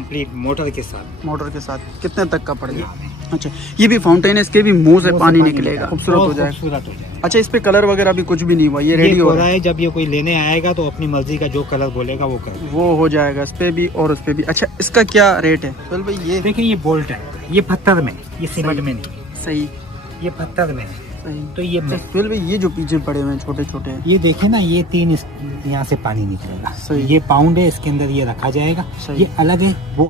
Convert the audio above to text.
Complete motor के साथ। Motor के साथ कितने तक का पड़ेगा? अच्छा, ये भी फाउंटेन है, इसके भी मुंह से पानी निकलेगा, खूबसूरत हो जाएगा। खूबसूरत हो जाएगा। अच्छा, इस पे कलर वगैरह भी कुछ भी नहीं हुआ, ये रेडी हो रहा है? है। जब ये कोई लेने आएगा तो अपनी मर्जी का जो कलर बोलेगा वो कर वो हो जाएगा इस पे भी और उस पे भी। अच्छा, इसका क्या रेट है? चल भाई, ये देखिए, ये बोल्ट है, ये पत्थर में, ये सीमेंट में नहीं, सही ये पत्थर में है। सही। तो ये फिर भाई ये जो पीछे पड़े हुए हैं छोटे छोटे, ये देखे ना, ये 3 यहाँ से पानी निकलेगा। सही। ये पाउंड है, इसके अंदर ये रखा जाएगा। सही। ये अलग है, वो